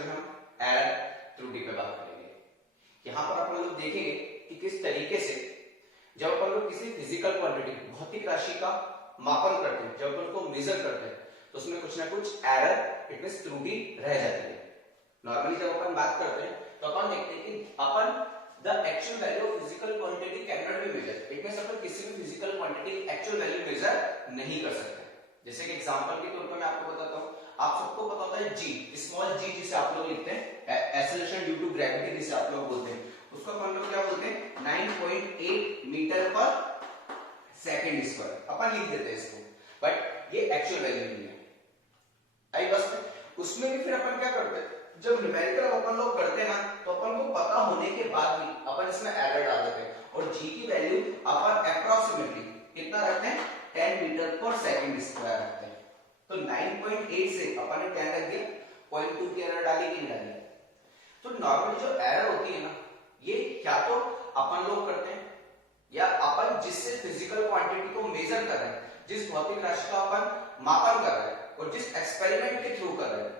Section में हम error त्रुटि पे बात करेंगे। यहाँ पर अपन लोग देखेंगे कि किस तरीके से जब अपन लोग किसी फिजिकल क्वांटिटी भौतिक राशि का मापन करते हैं, जब अपन को मेजर करते हैं तो उसमें कुछ ना कुछ एरर इट मींस त्रुटि रह जाती है। नॉर्मली जब अपन बात करते हैं तो अपन देखते हैं कि अपन the actual value of physical quantity can not be measured. It means अपन किसी भी फिजिकल क्वांटिटी की एक्चुअल वैल्यू मेजर नहीं कर सकते। जैसे कि एग्जांपल के तौर पर मैं आपको बताता हूं, आप सबको पता होता है जी, स्मॉल जी जिसे आप लोग लिखते हैं एक्सेलरेशन ड्यू टू ग्रेविटी जिसे आप लोग बोलते हैं, उसको अपन लोग क्या बोलते हैं 9.8 मीटर पर सेकंड स्क्वायर अपन लिख देते हैं इसको, बट ये एक्चुअल वैल्यू नहीं है। आई बस उसमें भी फिर अपन क्या करते हैं, जब न्यूमेरिकल अपन लोग करते हैं ना तो अपन को पता होने के बाद भी अपन इसमें एरर डाल देते हैं और जी की वैल्यू अपन अप्रोक्सीमेटली कितना रखते हैं 10 मीटर पर सेकंड स्क्वायर रखते हैं। तो 9.8 से अपन ने 10 रख दिया, 0.2 की एरर डाली कि नहीं डाली। तो नॉर्मली जो एरर होती है ना ये क्या तो अपन लोग करते हैं या अपन जिससे फिजिकल क्वांटिटी को मेजर कर रहे हैं, जिस भौतिक राशि का अपन मापन कर रहे हैं और जिस एक्सपेरिमेंट के थ्रू कर रहे हैं,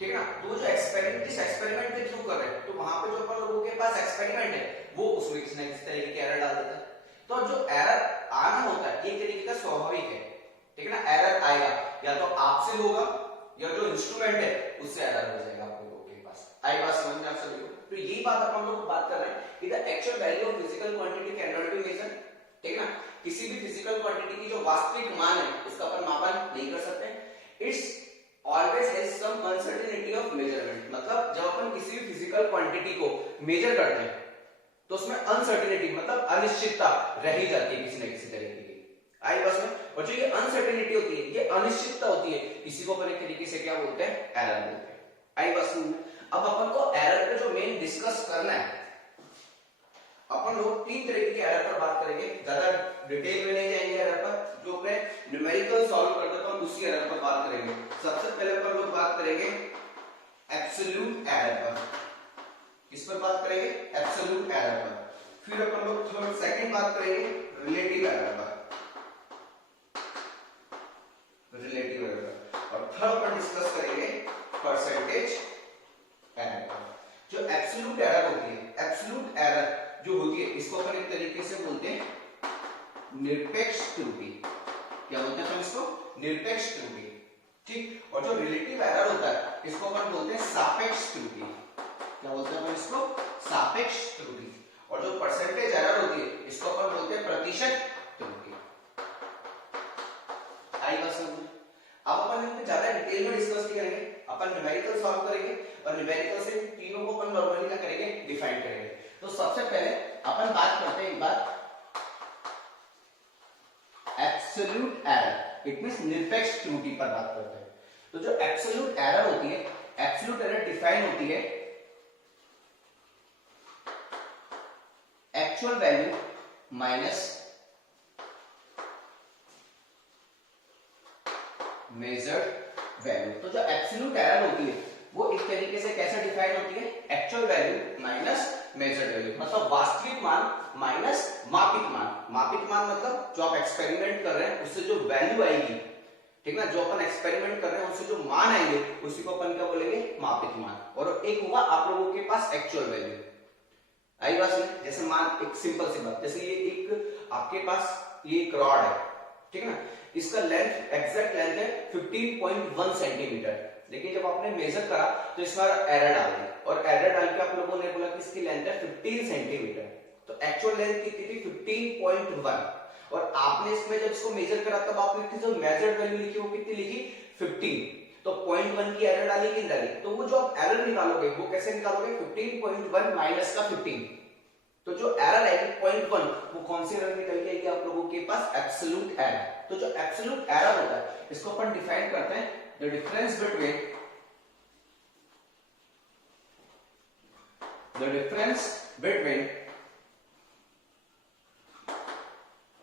ठीक है ना, तो जो एक्सपेरिमेंट जिस एक्सपेरिमेंट के थ्रू कर रहे हैं तो वहां पे जो अपन लोगों के पास एक्सपेरिमेंट है वो उसमें किसी ना किसी तरीके की एरर डाल देता है। तो जो एरर आना होता है ये तरीके का स्वाभाविक है, ठीक है ना। एरर आएगा या तो आपसे होगा या जो इंस्ट्रूमेंट है उससे एरर हो जाएगा आप लोगों के पास। आई बात समझ में आप सभी को? तो यही बात अपन लोग बात कर रहे हैं कि the actual value of physical quantity can not be measured, ठीक है ना। किसी भी फिजिकल क्वांटिटी की जो वास्तविक मान है उसका अपन मापन नहीं कर सकते। It's always has some uncertainty of measurement, मतलब जब अपन किसी भी फिजिकल क्वांटिटी को मेजर करते हैं तो उसमें अनसर्टेनिटी मतलब अनिश्चितता रह ही जाती है किसी न किसी तरीके की। आई बस में, और जो ये अनसर्टेनिटी होती है, ये अनिश्चितता होती है, इसी को अपन एक तरीके से क्या बोलते हैं, एरर बोलते हैं। आई बस में अब अपन को एरर पे जो मेन डिस्कस करना है, अपन लोग तीन तरीके के एरर पर बात करेंगे, ज्यादा डिटेल में नहीं जाएंगे एरर पर, जो अपने न्यूमेरिकल सॉल्व करते हैं तो उसी एरर पर बात करेंगे। सबसे पहले अपन लोग बात करेंगे एब्सोल्यूट एरर पर। किस पर बात करेंगे? एब्सोल्यूट एरर पर। फिर अपन लोग सेकंड बात करेंगे रिलेटिव एरर पर, रिलेटिव एरर पर, और थर्ड पर डिस्कस करेंगे परसेंटेज एरर पर। जो एब्सोल्यूट एरर होती है, एब्सोल्यूट एरर जो होती है इसको अपन एक तरीके से बोलते हैं निरपेक्ष त्रुटि। क्या बोलते हैं इसको? निरपेक्ष त्रुटि, ठीक। और जो रिलेटिव एरर होता है इसको अपन बोलते हैं सापेक्ष त्रुटि। क्या बोलते हैं अपन इसको? सापेक्ष त्रुटि। और जो परसेंटेज एरर होती है इसको अपन बोलते हैं प्रतिशत त्रुटि। आई बात समझ में? अब अपन इनको ज्यादा डिटेल में डिस्कस नहीं करेंगे, अपन न्यूमेरिकल सॉल्व करेंगे और न्यूमेरिकल से तीनों को अपन नॉर्मली क्या करेंगे, डिफाइन करेंगे। तो सबसे पहले अपन बात करते हैं एक बार एब्सोल्यूट एरर, इट मींस निरपेक्ष त्रुटि पर बात करते हैं। तो जो एब्सोल्यूट एरर होती है, एब्सोल्यूट एरर डिफाइन होती है actual value minus measured value. तो जो एब्सोल्यूट एरर होती है वो इस तरीके से कैसे डिफाइन होती है, actual value minus measured value, मतलब वास्तविक मान माइनस मापित मान। मापित मान मतलब जो आप एक्सपेरिमेंट कर रहे हैं उससे जो वैल्यू आएगी, ठीक ना, जो अपन एक्सपेरिमेंट कर रहे हैं उससे जो मान आएंगे उसी को अपन क्या बोलेंगे, मापित मान। और एक हुआ आप लोगों के पास एक्चुअल वैल्यू। आई बात में? जैसे मान एक सिंपल सी बात, जैसे ये एक आपके पास ये एक रॉड है, ठीक है ना, इसका लेंथ एग्जैक्ट लेंथ है 15.1 सेंटीमीटर, लेकिन जब आपने मेजर करा तो इसमें एरर डाल दी और एरर डाल के आप लोगों ने बोला कि इसकी लेंथ है 15 सेंटीमीटर। तो एक्चुअल लेंथ कितनी थी? 15.1, और आपने इसमें जब इसको मेजर करा तब आपने जो मेजर्ड वैल्यू लिखी वो कितनी लिखी? 15। तो 0.1 की एरर डाली कि नहीं डाली? तो वो जो आप एरर निकालोगे वो कैसे निकालोगे? 15.1 माइनस का 15। तो जो एरर आएगी 0.1 वो कौन सी एरर निकल के आएगी आप लोगों के पास? Absolute error. तो जो एब्सोल्यूट एरर होता है इसको अपन डिफाइन करते हैं the difference between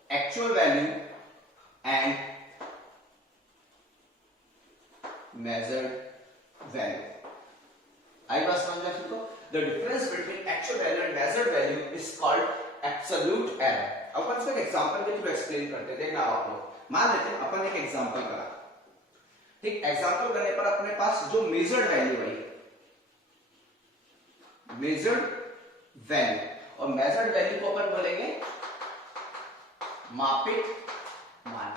actual value and measured value. आई बात समझ में आपको? The difference between actual value and measured value is called absolute error. अब अपन इसको एक एग्जांपल के थ्रू एक्सप्लेन करते हैं। देखना आप लोग, मान लेते हैं अपन एक एग्जांपल करा, ठीक। एग्जांपल करने पर अपने पास जो मेजर्ड वैल्यू आई मेजर्ड वैल्यू, और मेजर्ड वैल्यू को अपन बोलेंगे मापित मान।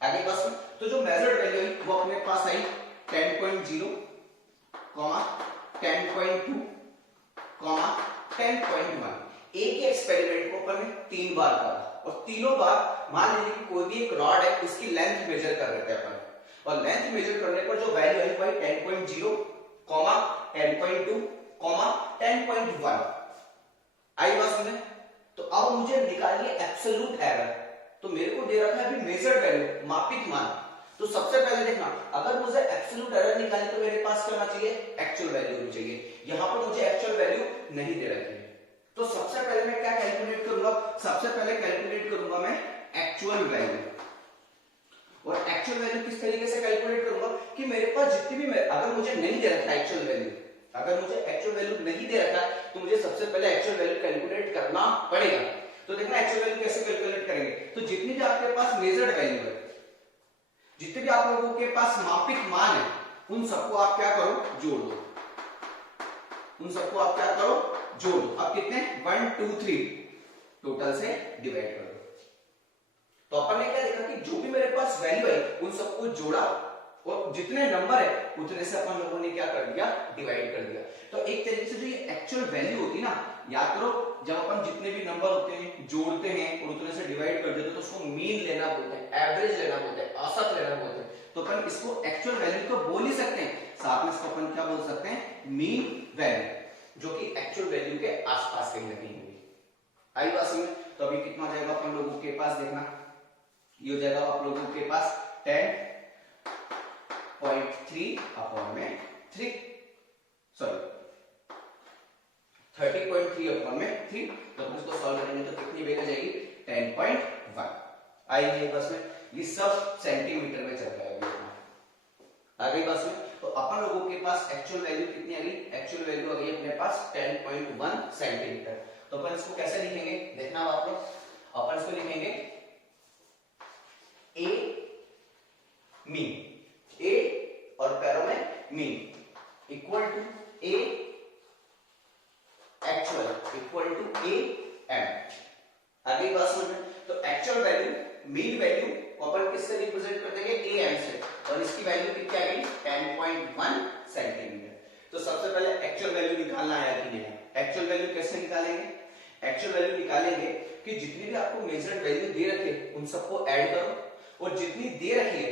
आगे बस, तो जो मेजर्ड वैल्यू है वो अपने पास आई 10.0, 10.2, 10.1। एक ही एक्सपेरिमेंट को अपन ने 3 बार करा, और तीनों बार मान लीजिए कि कोई भी एक रॉड है, उसकी लेंथ मेजर कर रहे थे अपन, और लेंथ मेजर करने पर जो वैल्यू आई भाई 10.0, 10.2, 10.1 आई बात समझे। तो अब मुझे निकालिए एब्सोल्यूट एरर। तो मेरे को दे रखा है अभी मेजर्ड वैल्यू, मापित मान। तो सबसे पहले देखना, अगर मुझे एब्सोल्यूट एरर निकालनी तो मेरे पास क्या होना चाहिए, एक्चुअल वैल्यू होनी चाहिए। यहां पर मुझे एक्चुअल वैल्यू नहीं दे रखी है, तो सबसे पहले मैं क्या कैलकुलेट करूंगा, सबसे पहले कैलकुलेट करूंगा मैं एक्चुअल वैल्यू। और एक्चुअल वैल्यू किस तरीके से कैलकुलेट करूंगा कि मेरे पास जितनी भी, अगर मुझे नहीं दे रखा एक्चुअल वैल्यू, अगर मुझे एक्चुअल वैल्यू नहीं दे रखा तो मुझे सबसे पहले एक्चुअल वैल्यू कैलकुलेट करना पड़ेगा। तो देखना एक्चुअल वैल्यू कैसे कैलकुलेट करेंगे। तो जितनी भी आपके पास मेजर्ड वैल्यू है, जितने भी आप लोगों के पास मापित मान है, उन सबको आप क्या करो, जोड़ दो। उन सबको आप क्या करो, जोड़ दो। अब कितने, 1 2 3 टोटल से डिवाइड कर दो। तो अपन ने क्या देखा कि जो भी मेरे पास वैल्यू है उन सबको जोड़ा, और जितने नंबर है उतने से अपन लोगों ने क्या कर दिया, डिवाइड कर दिया। तो एक तरीके से जो ये एक्चुअल वैल्यू होती है ना, याद करो जब अपन जितने भी नंबर होते हैं जोड़ते हैं और उतने से डिवाइड कर देते हैं तो उसको मीन लेना बोलते हैं, एवरेज लेना बोलते हैं, औसत लेना बोलते हैं। तो अपन इसको एक्चुअल वैल्यू तो बोल ही सकते हैं, साथ में इसको अपन क्या बोल सकते हैं, मीन वैल्यू, जो कि एक्चुअल वैल्यू के आसपास कहीं ना कहीं होगी। आई बात समझ। तो अभी कितना जाएगा अपन लोगों के पास, देखना ये हो जाएगा आप लोगों के पास 10.3 अपॉन में 3, सॉरी 30.3 अपॉन में 3। तो हम इसको सॉल्व करेंगे तो कितनी वैल्यू जाएगी, 10.1 आएगी बस में। ये सब सेंटीमीटर में चल रहा है आ गई बस में। तो अपन लोगों के पास एक्चुअल वैल्यू कितनी आ गई, एक्चुअल वैल्यू आ गई अपने पास 10.1 सेंटीमीटर। तो अपन इसको कैसे लिखेंगे, देखना आप लोग, अपन इसको लिखेंगे ए मीन, ए और पैरों में mean equal to A actual equal to A M. आगे बात समझ में। तो एक्चुअल वैल्यू, मीन वैल्यू को अपन किससे रिप्रेजेंट कर देंगे, ए एम से, और इसकी वैल्यू कितनी आ गई, 10.1 सेंटीमीटर। तो सबसे पहले एक्चुअल वैल्यू निकालना है कि नहीं, एक्चुअल वैल्यू कैसे निकालेंगे, एक्चुअल वैल्यू निकालेंगे कि जितनी भी आपको मेजर्ड वैल्यू दे रखे उन सबको ऐड करो, और जितनी दे रखी है,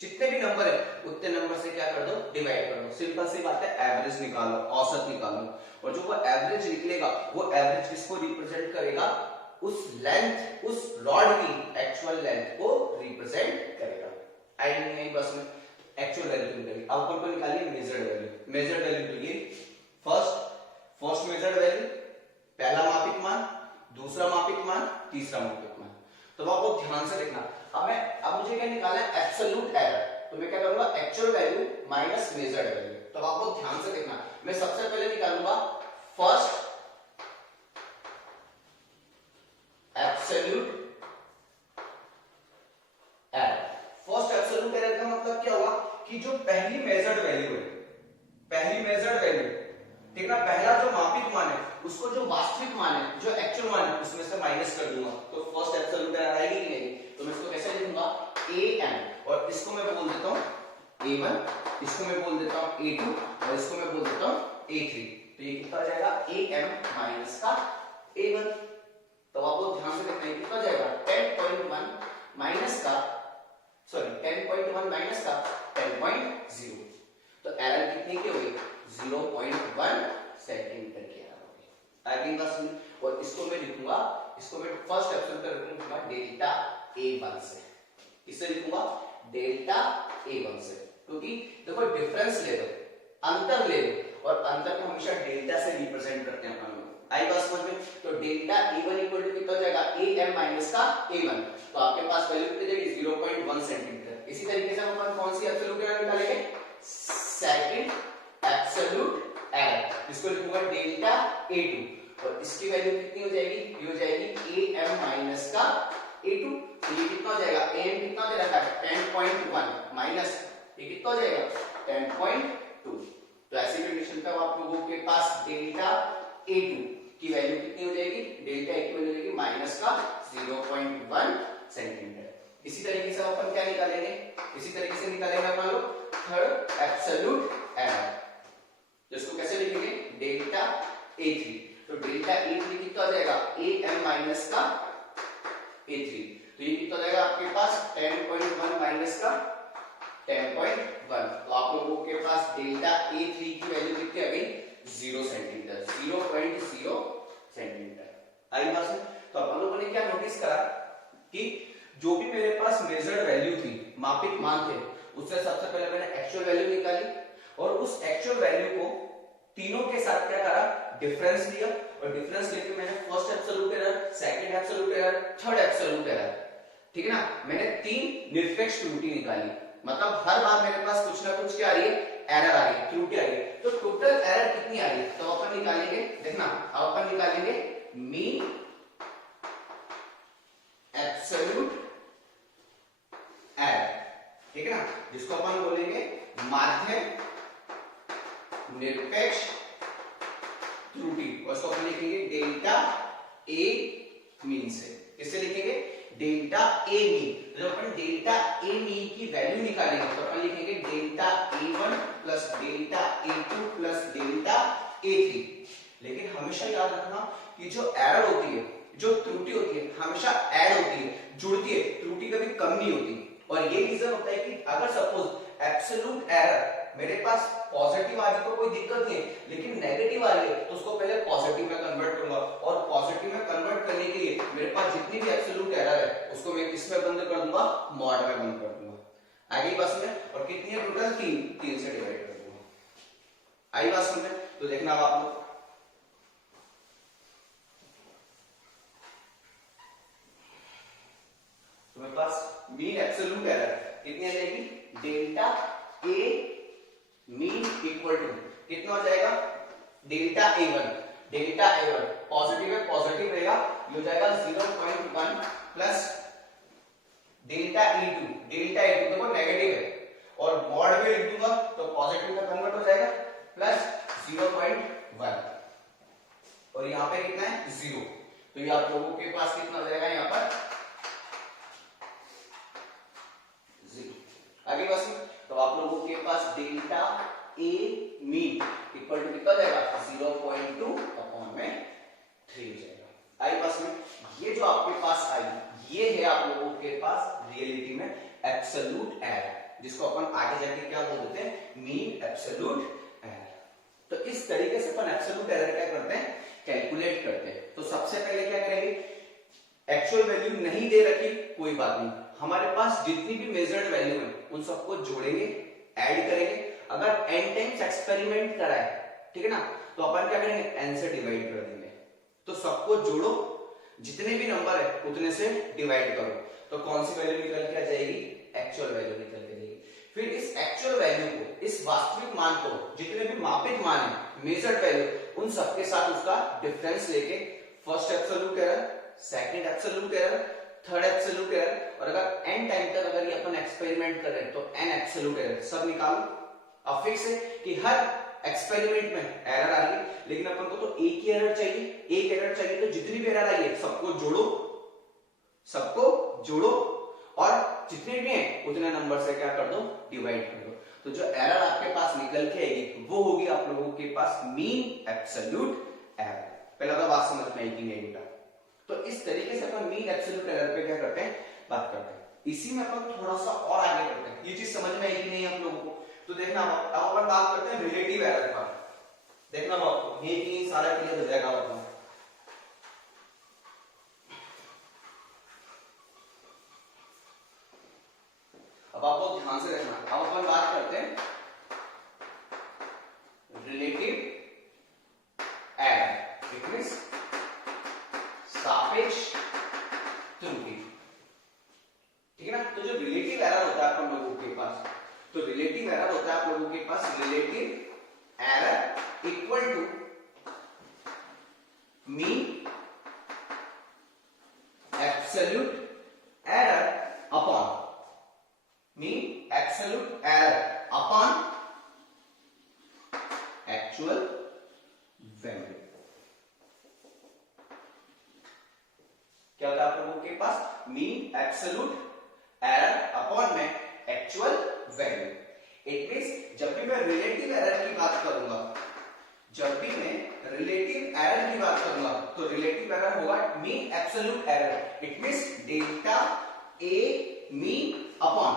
जितने भी नंबर है उतने नंबर से क्या कर दो, डिवाइड कर दो। सिंपल सी बात है, एवरेज निकालो, औसत निकालो, और जो वो एवरेज निकलेगा वो एवरेज किसको रिप्रेजेंट करेगा, उस लेंथ, उस रॉड की एक्चुअल लेंथ को रिप्रेजेंट करेगा। आई नहीं बस में एक्चुअल वैल्यू निकलेगी। अब अपन को निकालिए मेजर्ड वैल्यू। मेजर्ड वैल्यू के लिए फर्स्ट मेजर्ड वैल्यू, पहला मापित मान, दूसरा मापित मान, तीसरा मापित मान। तो आपको ध्यान से देखना, अब मुझे क्या निकालना है, एब्सोल्यूट एरर। तो मैं क्या करूंगा, actual value minus measured value. तो आपको ध्यान से देखना, मैं सबसे पहले निकालूंगा first absolute error. First absolute error का मतलब क्या हुआ कि जो पहली मेजर्ड वैल्यू है, पहली मेजर्ड वैल्यू, ठीक ना, पहला जो मापित मान है उसको जो वास्तविक मान है, जो एक्चुअल मान है, उसमें से माइनस कर दूंगा। तो फर्स्ट एब्सोल्यूट एरर आएगी कि नहीं। तो मैं इसको कैसे लिखूंगा, am, और इसको मैं बोल देता हूं a1, इसको मैं बोल देता हूं a2, और इसको मैं बोल देता हूं a3। तो ये कितना हो जाएगा, am माइनस का a1। तो आपको ध्यान से देखना है कितना जाएगा, 10.1 माइनस का, सॉरी 10.1 माइनस का 10.0। तो एरर कितनी की होगी, 0.1 सेंटीमीटर की एरर होगी। आगे बस में, और इसको मैं लिखूंगा, इसको मैं फर्स्ट एब्सोल्यूट लिखूंगा डेल्टा a1 से। इसे लिखूंगा डेल्टा a1 से, क्योंकि देखो डिफरेंस ले लो, अंतर ले लो, और अंतर को हमेशा डेल्टा से रिप्रेजेंट करते हैं अपन लोग। आई बात समझ में। तो डेल्टा a1 इक्वल टू कितना हो जाएगा, am माइनस का a1। तो आपके पास वैल्यू कितनी जाएगी, 0.1 सेंटीमीटर। इसी तरीके से हम कौन सी एब्सोल्यूट एरर निकालेंगे, सेकंड एब्सोल्यूट एरर, जिसको लिखूंगा डेल्टा a2, और इसकी वैल्यू कितनी हो जाएगी, ये हो जाएगी am माइनस का a2। तो ये कितना हो जाएगा, am कितना दे रखा है, 10.1 माइनस ये कितना हो जाएगा, 10.2। तो ऐसी कंडीशन तब आप लोगों के पास डेल्टा A2 की वैल्यू कितनी हो जाएगी, डेल्टा A की वैल्यू हो जाएगी माइनस का 0.1 सेंटीमीटर। इसी तरीके से अपन क्या निकालेंगे, इसी तरीके से निकालेंगे अपन लोग थर्ड एब्सोल्यूट एरर, जिसको कैसे लिखेंगे, डेल्टा A3। तो डेल्टा A3 कितना हो जाएगा, AM माइनस का A3, तो ये कितना हो जाएगा आपके पास 10.1 माइनस का 10.1। तो आप लोगों के पास डेल्टा A3 की वैल्यू कितनी आ गई, 0 सेंटीमीटर, 0.0 सेंटीमीटर। आई बात है। तो अपन लोगों ने क्या नोटिस करा कि जो भी मेरे पास मेजर्ड वैल्यू थी, मापित मान थे, उससे सबसे पहले मैंने एक्चुअल वैल्यू निकाली और उस एक्चुअल वैल्यू को तीनों के साथ क्या करा, डिफरेंस लिया, और डिफरेंस लेके मैंने first absolute error, second absolute error, third absolute error, ठीक है ना, मैंने तीन निरपेक्ष त्रुटि निकाली। मतलब हर बार मेरे पास कुछ ना कुछ क्या आ रही है, एरर आ रही है, त्रुटि आ रही है। तो टोटल एरर कितनी आ रही है, तो अपन निकालेंगे, देखना अब अपन निकालेंगे मीन एब्सोल्यूट एरर, ठीक है ना, जिसको अपन बोलेंगे माध्यम निरपेक्ष त्रुटि, और इसको अपन लिखेंगे डेल्टा ए मीन से। किससे लिखेंगे, डेल्टा ए मीन। तो जब अपन डेल्टा ए मीन की वैल्यू निकालेंगे तो अपन लिखेंगे delta A1 plus delta A2 plus delta A3। लेकिन हमेशा याद रखना कि जो एरर होती है, जो त्रुटि होती है, हमेशा ऐड होती है, जुड़ती है, त्रुटि कभी कम नहीं होती। और ये रीजन होता है कि अगर सपोज एब्सोल्यूट एरर मेरे पास पॉजिटिव आ रही तो कोई दिक्कत नहीं है, लेकिन नेगेटिव आ रही है तो उसको पहले पॉजिटिव में कन्वर्ट करूंगा, और पॉजिटिव में कन्वर्ट करने के लिए मेरे पास जितनी भी एब्सोल्यूट एरर है उसको मैं किस में बंद कर दूंगा, मॉड में बंद कर दूंगा। आगे बस में, और कितनी है टोटल, 3 से डिवाइड कर दूंगा। आई बात समझ में। तो देखना अब आप लोग, तो मेरे पास मीन एब्सोल्यूट एरर कितनी आ जाएगी, delta A mean equal to कितना हो जाएगा, delta A1, delta A1 positive है, पॉजिटिव रहेगा, ये हो जाएगा 0.1 plus delta E2, delta E2 देखो नेगेटिव है और मॉड में लिख दूंगा तो पॉजिटिव में कन्वर्ट हो जाएगा, प्लस 0.1, और यहाँ पे कितना है, 0। तो ये आप लोगों के पास कितना हो जाएगा, यहाँ पर 0। आगे बस, तो आप लोगों के पास delta A mean equal to कितना जाएगा, 0.2 अपॉन में 3 हो जाएगा। आई पास में, ये जो आपके पास आई, ये है आप लोगों के पास रियलिटी में एब्सोल्यूट एरर, जिसको अपन आगे जाके क्या बोल देते हैं, मीन एब्सोल्यूट एरर। तो इस तरीके से अपन एब्सोल्यूट एरर क्या करते हैं, कैलकुलेट करते हैं। तो सबसे पहले क्या करेंगे, एक्चुअल वैल्यू नहीं दे रखी कोई बात नहीं, हमारे पास जितनी भी मेजर्ड वैल्यू है उन सबको जोड़ेंगे, ऐड करेंगे। अगर n टाइम्स एक्सपेरिमेंट करा है, ठीक है ना, तो अपन क्या करेंगे, n से डिवाइड कर देंगे। तो सबको जोड़ो, जितने भी नंबर है उतने से डिवाइड करो, तो कौन सी वैल्यू निकल के आ जाएगी, एक्चुअल वैल्यू निकल के जाएगी। फिर इस एक्चुअल वैल्यू को, इस वास्तविक मान को, जितने भी मापित मान है, मेजर्ड वैल्यू, उन सबके साथ उसका डिफरेंस लेके first absolute error, second absolute error, third absolute error, और अगर n टाइम तक अगर ये अपन एक्सपेरिमेंट कर रहे हैं तो n एब्सोल्यूट एरर सब निकालो। अब फिक्स है कि हर एक्सपेरिमेंट में एरर आ रही है, लेकिन अपन को तो एक ही एरर चाहिए, एक एरर चाहिए, तो जितनी भी एरर आई है सबको जोड़ो, सबको जोड़ो, और जितने भी हैं उतने नंबर से क्या कर दो, डिवाइड कर दो। तो जो एरर आपके पास निकल के आएगी वो होगी आप लोगों के पास मीन एब्सोल्यूट एरर। पहला तो बात समझ में आएगी नहीं बेटा। तो इस तरीके से अपन मीन एब्सोल्यूट एरर पे क्या करते हैं, बात करते हैं। इसी में अपन थोड़ा सा और आगे बढ़ते हैं, ये चीज समझ में आएगी नहीं आप लोगों को। तो देखना अब अपन बात करते हैं रिलेटिव एरर पर। देखना आपको ये कि सारा क्लियर हो जाएगा आपको। अब आपको ध्यान से देखना, अब अपन बात करते हैं रिलेटिव एरर, सापेक्ष त्रुटि, ठीक है ना। तो जो रिलेटिव एरर होता है आप लोगों के पास, तो रिलेटिव एरर होता है आप लोगों के पास, relative error equal to mean absolute error upon mean absolute error upon absolute error upon में एक्चुअल वैल्यू। इट मींस जब भी मैं रिलेटिव एरर की बात करूंगा, जब भी मैं रिलेटिव एरर की बात करूंगा तो रिलेटिव एरर होगा mean absolute error. It means delta A mean upon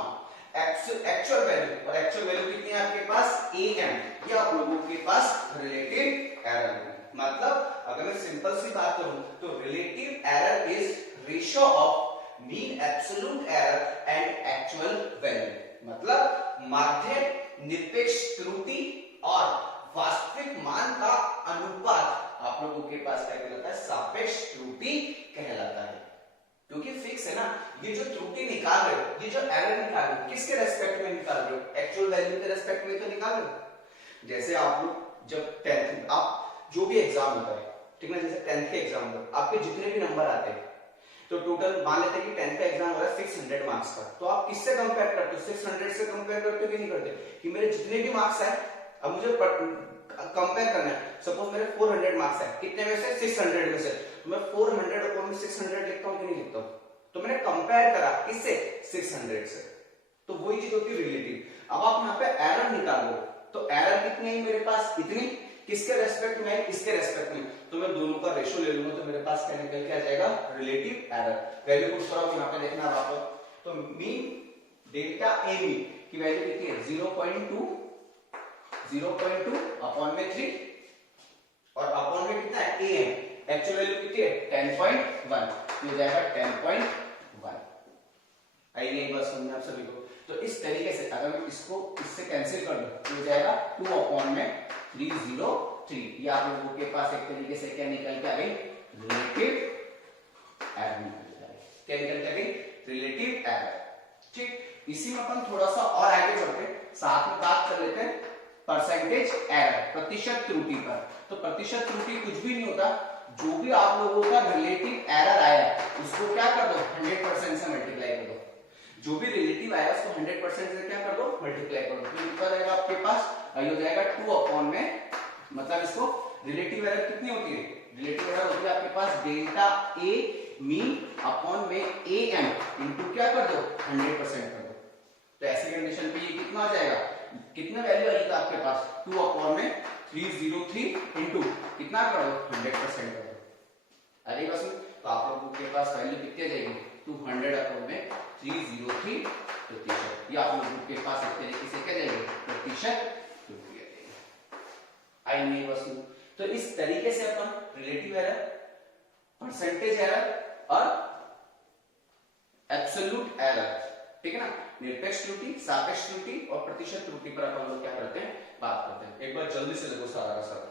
actual value, और एक्चुअल वैल्यू कितनी है आपके पास ए एम, ये आप लोगों के पास रिलेटिव एरर है। मतलब अगर मैं सिंपल सी बात करूं तो relative error is ratio of mean absolute error and actual value. मतलब माध्य निरपेक्ष त्रुटि और वास्तविक मान का अनुपात आप लोगों के पास क्या कहलाता है, सापेक्ष त्रुटि कहलाता है। क्योंकि फिक्स है ना, ये जो त्रुटि निकाल रहे हो, ये जो एरर निकाल रहे हो, किसके रेस्पेक्ट में निकाल रहे हो, एक्चुअल वैल्यू के रेस्पेक्ट में तो निकाल रहे हो। जैसे आप लोग जब 10th आप जो भी एग्जाम होता है, ठीक है, जैसे 10th के एग्जाम में आपके जितने भी नंबर आते हैं, तो टोटल मान लेते हैं कि 10th का एग्जाम हो रहा है 600 मार्क्स का, तो आप किससे कंपेयर करते हो, 600 से कंपेयर करते हो कि नहीं करते, कि मेरे जितने भी मार्क्स है अब मुझे कंपेयर करना है। सपोज मेरे 400 मार्क्स है, कितने में से, 600 में से, तो मैं 400 अपॉन 600 लिखता हूं कि नहीं लिखता हूं, तो मैंने कंपेयर करा किससे, 600 से। तो वही चीज होती है रिलेटिव। अब आप यहाँ पे एरर निकाल दो, तो एरर कितनी है मेरे पास, इतनी, किसके रेस्पेक्ट में, इसके रेस्पेक्ट में, तो मैं दोनों का रेशियो ले लूंगा, तो मेरे पास क्या निकल के आ जाएगा, रिलेटिव एरर। वैल्यू पुट करो यहाँ पे, देखना आप, तो मीन डेल्टा ए मीन की वैल्यू कितनी है, 0.2 अपॉन में 3, और अपॉन में कितना है, ए एम, एक्चुअल वैल्यू कितनी है, 10.1, हो जाएगा 10.1। आई नहीं बात समझ में आप सभी को। तो इस तरीके से अगर मैं इसको इससे कैंसिल कर दूं तो हो जाएगा 2 अपॉन में 303। ये आप लोगों के पास एक तरीके से क्या निकल के आ गई, रिलेटिव एरर निकल के आ गई। क्या निकल के आ गई, रिलेटिव एरर। ठीक, इसी में अपन थोड़ा सा और आगे बढ़ते साथ में बात कर लेते हैं परसेंटेज एरर, प्रतिशत त्रुटि पर। तो प्रतिशत त्रुटि कुछ भी नहीं होता, जो भी आप लोगों का रिलेटिव एरर आया उसको क्या कर दो, 100% से मल्टीप्लाई कर दो। जो भी रिलेटिव आया उसको 100% से क्या कर दो, मल्टीप्लाई कर दो, तो कितना रहेगा आपके पास, ये हो जाएगा 2 अपॉन में, मतलब इसको रिलेटिव एरर कितनी होती है, रिलेटिव एरर होती है आपके पास डेल्टा ए मीन अपॉन में ए एम इंटू क्या कर दो, 100% कर दो। तो ऐसी कंडीशन पे ये कितना आ जाएगा, कितना वैल्यू आई था आपके पास, 2 अपॉन में 303 इंटू कितना कर दो, 100% कर दो। अरे बस, तो आप लोगों के पास वैल्यू कितनी आ जाएगी, 200 अपॉन में 303 प्रतिशत। ये आप लोगों के पास एक तरीके से क्या जाएगी, प्रतिशत त्रुटि आ जाएगी। आई नहीं बस। तो इस तरीके से अपन रिलेटिव एरर, परसेंटेज एरर और एब्सोल्यूट एरर, ठीक है ना, निरपेक्ष त्रुटि, सापेक्ष त्रुटि और प्रतिशत त्रुटि पर अपन लोग क्या करते हैं, बात करते हैं। एक बार जल्दी से देखो सारा का सारा।